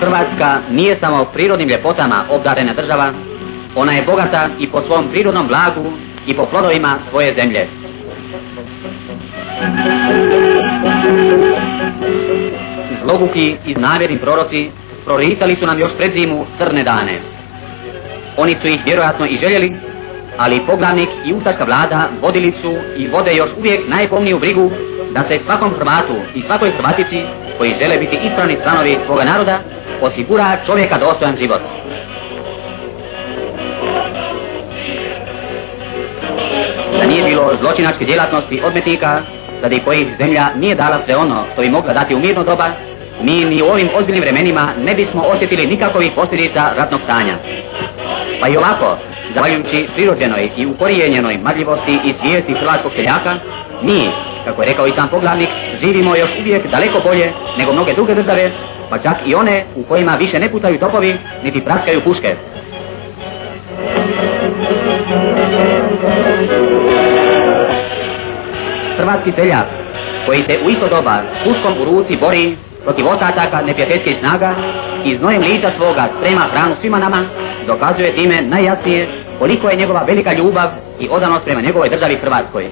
Hrvatska nije samo prirodnim ljepotama obdarena država, ona je bogata i po svom prirodnom blagu i po plodovima svoje zemlje. Zloguki i znamjerni proroci proricali su nam još pred zimu crne dane. Oni su ih vjerojatno i željeli, ali poglavnik i ustaška vlada vodili su i vode još uvijek najpomniju brigu da se svakom Hrvatu i svakoj Hrvatici koji žele biti ispravni članovi svoga naroda osigura čovjeka dostojan život. Da nije bilo zločinačke djelatnosti odmetnika, radi kojih zemlja nije dala sve ono što bi mogla dati u mirno doba, mi ni u ovim ozbiljnim vremenima ne bismo osjetili nikakvih posljedica ratnog stanja. Pa i ovako, zahvaljujući prirođenoj i ukorijenjenoj marljivosti i svijesti hrvatskog seljaka, mi, kako je rekao i sam poglavnik, živimo još uvijek daleko bolje nego mnoge druge države, pa čak i one u kojima više ne putaju topovi, niti praskaju puške. Hrvatski seljak, koji se u isto doba s puškom u ruci bori protiv ostataka neprijateljskih snaga i znojem lica svoga sprema hranu svima nama, dokazuje time najjasnije koliko je njegova velika ljubav i odanost prema njegovoj državi Hrvatskoj.